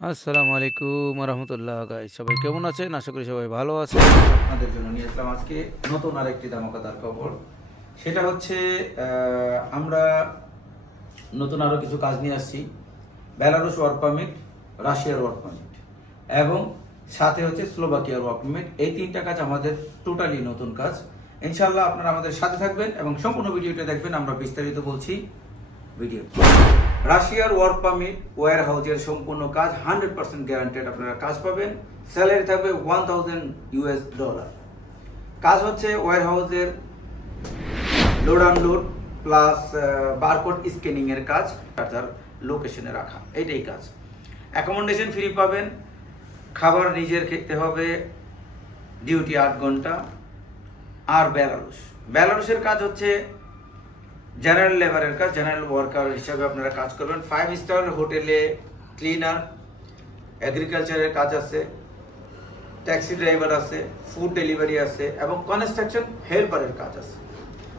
আসসালামু আলাইকুম রহমতুল্লাহ গাই সবাই কেমন আছেন? আশা করি সবাই ভালো আছেন। আপনাদের জন্য নিয়ে আসলাম আজকে নতুন আরেকটি ধামাকাদার খবর। সেটা হচ্ছে আমরা নতুন আরও কিছু কাজ নিয়ে আসছি। বেলারুশ ওয়ার্ক পারমিট, রাশিয়ার ওয়ার্ক পারমিট এবং সাথে হচ্ছে স্লোভাকিয়ার ওয়ার্ক পারমিট। এই তিনটা কাজ আমাদের টোটালি নতুন কাজ। ইনশাল্লাহ আপনারা আমাদের সাথে থাকবেন এবং সম্পূর্ণ ভিডিওটা দেখবেন। আমরা বিস্তারিত বলছি ভিডিও রাশিয়ার ওয়ার্ক পারমিট ওয়ার হাউজের সম্পূর্ণ কাজ হান্ড্রেড পার্সেন্ট গ্যারান্টেড আপনারা কাজ পাবেন। স্যালারি থাকবে ওয়ান থাউজেন্ড ইউএস ডলার। কাজ হচ্ছে ওয়ার হাউসের load unload plus barcode scanning এর কাজ চার্জার লোকেশনে রাখা। এইটাই কাজ। অ্যাকোমোডেশন ফ্রি পাবেন। খাবার নিজের খেতে হবে। ডিউটি আট ঘণ্টা। আর বেলারুশ। বেলারুশের কাজ হচ্ছে জেনারেল লেবারের কাজ জেনারেল ওয়ার্কার হিসাবে আপনারা কাজ করবেন। ফাইভ স্টার হোটেলে ক্লিনার এগ্রিকালচারের কাজ আছে ট্যাক্সি ড্রাইভার আছে ফুড ডেলিভারি আছে, এবং কনস্ট্রাকশন হেল্পারের কাজ আছে।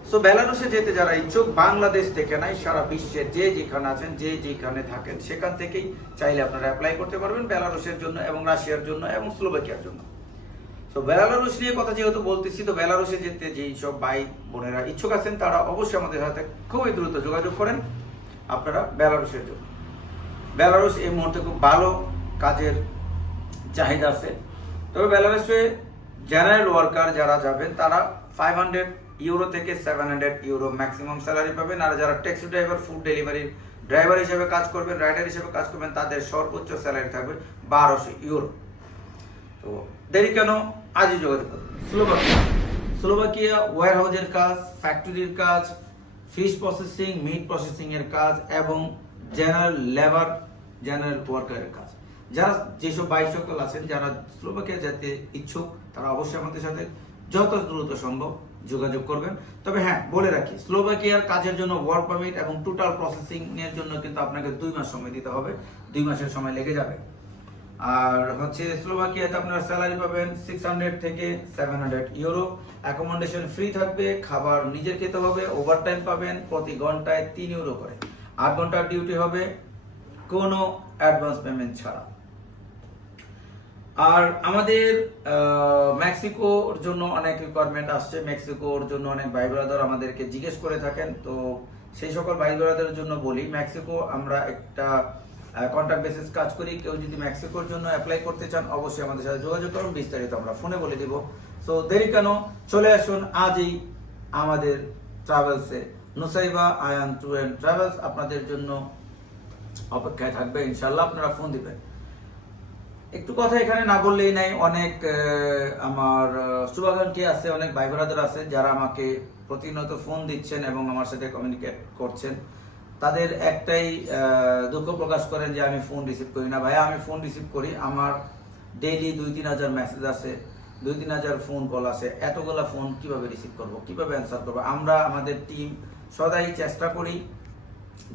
সো বেলারুসে যেতে যারা ইচ্ছুক, বাংলাদেশ থেকে নাই, সারা বিশ্বের যে যেখানে আছেন, যে যেখানে থাকেন, সেখান থেকেই চাইলে আপনারা অ্যাপ্লাই করতে পারবেন বেলারুসের জন্য এবং রাশিয়ার জন্য এবং স্লোভাকিয়ার জন্য। তো বেলারুস নিয়ে কথা যেহেতু বলতেছি, তো বেলারুসে যেতে যেই সব ভাই বোনেরা ইচ্ছুক আছেন, তারা অবশ্যই আমাদের সাথে খুবই দ্রুত যোগাযোগ করেন। আপনারা বেলারুসের জন্য। বেলারুস এই মুহূর্তে খুব ভালো কাজের চাহিদা আছে। তবে বেলারুসে জেনারেল ওয়ার্কার যারা যাবেন, তারা ফাইভ হান্ড্রেড ইউরো থেকে seven hundred euro maximum salary পাবেন। আর যারা taxi driver food delivery driver হিসেবে কাজ করবেন রাইডার হিসেবে কাজ করবেন, তাদের সর্বোচ্চ স্যালারি থাকবে বারোশো ইউরো তো দেরি কেন? আজই যোগাযোগ করুন। স্লোভাকিয়া। স্লোভাকিয়া ওয়ার হাউজের কাজ ফ্যাক্টরির কাজ ফিশ প্রসেসিং মিট প্রসেসিং এর কাজ এবং জেনারেল লেবার জেনারেল ওয়ার্কারের কাজ। যারা যেসব বাইশ সকল আছেন যারা স্লোভাকিয়া যেতে ইচ্ছুক তারা অবশ্যই আমাদের সাথে যত দ্রুত সম্ভব যোগাযোগ করবেন। তবে হ্যাঁ বলে রাখি স্লোভাকিয়ার কাজের জন্য ওয়ার্ক পারমিট এবং টোটাল প্রসেসিং এর জন্য কিন্তু আপনাকে দুই মাস সময় দিতে হবে। দুই মাসের সময় লেগে যাবে। আর হচ্ছে স্লোভাকিয়াতে আপনারা স্যালারি পাবেন সিক্স হান্ড্রেড থেকে seven hundred euro accommodation free থাকবে, খাবার নিজের খেতে হবে ওভারটাইম পাবেন প্রতি ঘন্টায় তিন ইউরো করে। আট ঘণ্টার ডিউটি হবে, কোনো অ্যাডভান্স পেমেন্ট ছাড়া। আর আমাদের মেক্সিকোর জন্য অনেক রিকোয়ারমেন্ট আসছে। মেক্সিকোর জন্য অনেক ভাই ব্রাদার আমাদেরকে জিজ্ঞেস করে থাকেন। তো সেই সকল ভাই ব্রাদারের জন্য বলি, মেক্সিকো আমরা একটা কন্ট্যাক্ট বেসিস কাজ করি। কেউ যদি মেক্সিকোর জন্য অ্যাপ্লাই করতে চান, অবশ্যই আমাদের সাথে যোগাযোগ করুন। বিস্তারিত আমরা ফোনে বলে দিব। সো দেরি কেন? চলে আসুন আজই আমাদের ট্রাভেলসে Nusaiba Ayan tour and travels আপনাদের জন্য অপেক্ষায় থাকবে। ইনশাল্লাহ আপনারা ফোন দিবেন। একটু কথা এখানে না বললেই নাই। অনেক আমার শুভাকাঙ্ক্ষী আছে, অনেক ভাই ব্রাদার আছে, যারা আমাকে প্রতিনিয়ত ফোন দিচ্ছেন এবং আমার সাথে কমিউনিকেট করছেন। তাদের একটাই দুঃখ প্রকাশ করেন যে আমি ফোন রিসিভ করি না। ভাইয়া, আমি ফোন রিসিভ করি। আমার ডেইলি দুই, তিন হাজার মেসেজ আছে, দুই, তিন হাজার ফোন কল আছে। এতগুলা ফোন কীভাবে রিসিভ করব, কীভাবে অ্যান্সার করব? আমরা আমাদের টিম সদাই চেষ্টা করি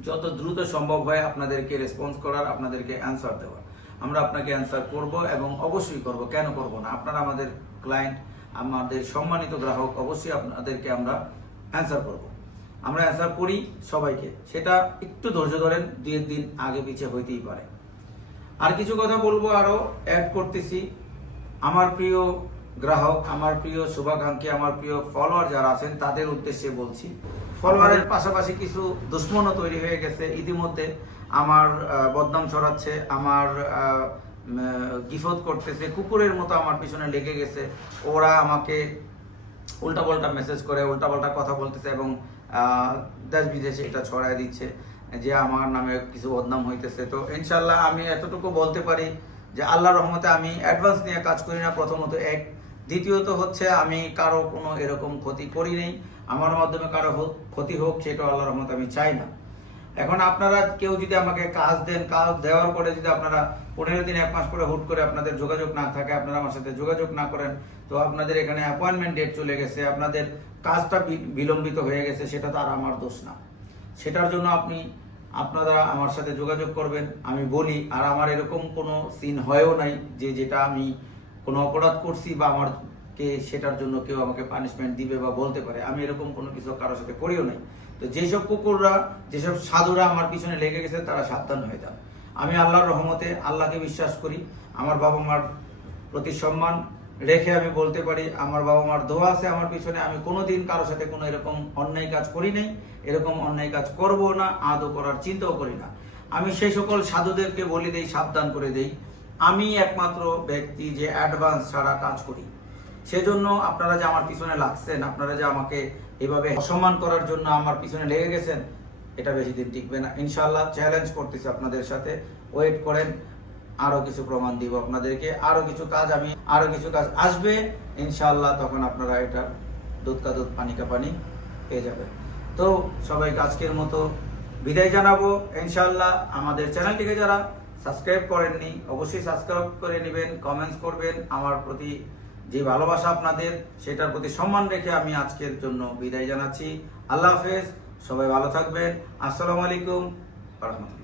যত দ্রুত সম্ভব হয় আপনাদেরকে রেসপন্স করার, আপনাদেরকে অ্যান্সার দেওয়ার। আমরা আপনাকে অ্যান্সার করব এবং অবশ্যই করব। কেন করব না? আপনারা আমাদের ক্লায়েন্ট আমাদের সম্মানিত গ্রাহক, অবশ্যই আপনাদেরকে আমরা অ্যান্সার করব। আমরা অ্যান্সার করি সবাইকে। সেটা একটু ধৈর্য ধরেন, দুই দিন আগে পিছিয়ে হইতেই পারে। আর কিছু কথা বলব আরও অ্যাড করতেছি। আমার প্রিয় গ্রাহক, আমার প্রিয় শুভাকাঙ্ক্ষী, আমার প্রিয় ফলোয়ার যারা আছেন, তাদের উদ্দেশ্যে বলছি। ফলোয়ারের পাশাপাশি কিছু দুশ্মনও তৈরি হয়ে গেছে। ইতিমধ্যে আমার বদনাম ছড়াচ্ছে, আমার গিফত করতেছে, কুকুরের মতো আমার পিছনে লেগে গেছে। ওরা আমাকে উল্টাপাল্টা মেসেজ করে, উল্টাপাল্টা কথা বলতেছে এবং দেশ বিদেশে এটা ছড়ায় দিচ্ছে, যে আমার নামে কিছু বদনাম হইতেছে। তো ইনশাল্লাহ আমি এতটুকু বলতে পারি যে আল্লাহ রহমতে আমি অ্যাডভান্স নিয়ে কাজ করি না, প্রথমত এক। দ্বিতীয়ত হচ্ছে আমি কারও কোনো এরকম ক্ষতি করি নেই। আমার মাধ্যমে কারও হোক, ক্ষতি হোক সেটা আল্লাহ রহমতে আমি চাই না। এখন আপনারা কেউ যদি আমাকে কাজ দেন, কাজ দেওয়ার পরে যদি আপনারা পনেরো দিন, এক মাস পরে হুট করে আপনাদের যোগাযোগ না থাকে, আপনারা আমার সাথে যোগাযোগ না করেন, তো আপনাদের এখানে অ্যাপয়েন্টমেন্ট ডেট চলে গেছে, আপনাদের কাজটা বিলম্বিত হয়ে গেছে, সেটা তো আর আমার দোষ না। সেটার জন্য আপনি, আপনারা আমার সাথে যোগাযোগ করবেন, আমি বলি, আর আমার এরকম কোনো সিন হয়েও নাই যে যেটা আমি কোনো অপরাধ করছি বা আমারকে সেটার জন্য কেউ আমাকে পানিশমেন্ট দিবে বা বলতে পারে। আমি এরকম কোনো কিছু কারোর সাথে করিও নাই। তো যেসব কুকুররা, যেসব সাধুরা আমার পিছনে লেগে গেছে, তারা সাবধান হয়ে যান। আমি আল্লাহর রহমতে আল্লাহকে বিশ্বাস করি। আমার বাবা মার প্রতি সম্মান রেখে আমি বলতে পারি, আমার বাবা মার দোয়া আছে আমার পিছনে, আমি কোনোদিন কারোর সাথে কোনো এরকম অন্যায় কাজ করি নাই, এরকম অন্যায় কাজ করব না, আদৌ করার চিন্তাও করি না। আমি সেই সকল সাধুদেরকে বলে দেই, সাবধান করে দেই, আমি একমাত্র ব্যক্তি যে অ্যাডভান্স ছাড়া কাজ করি। সেজন্য আপনারা যে আমার পিছনে লাগছেন, আপনারা যে আমাকে এভাবে অসম্মান করার জন্য আমার পিছনে লেগে গেছেন, এটা বেশি দিন টিকবে না। ইনশাল্লাহ চ্যালেঞ্জ করতেছি আপনাদের সাথে। ওয়েট করেন আরও কিছু প্রমাণ দিব আপনাদেরকে, আরও কিছু কাজ আমি, আরও কিছু কাজ আসবে ইনশাল্লাহ তখন আপনারা এটা দুধ কা দুধ, পানি কা পানি পেয়ে যাবে। তো সবাইকে আজকের মতো বিদায় জানাব। ইনশাল্লাহ আমাদের চ্যানেলটিকে যারা সাবস্ক্রাইব করেননি, অবশ্যই সাবস্ক্রাইব করে নেবেন, কমেন্টস করবেন। আমার প্রতি যে ভালোবাসা আপনাদের, সেটার প্রতি সম্মান রেখে আমি আজকের জন্য বিদায় জানাচ্ছি। আল্লাহ হাফেজ, সবাই ভালো থাকবেন। আসসালামু আলাইকুম রহমতুল্লাহ।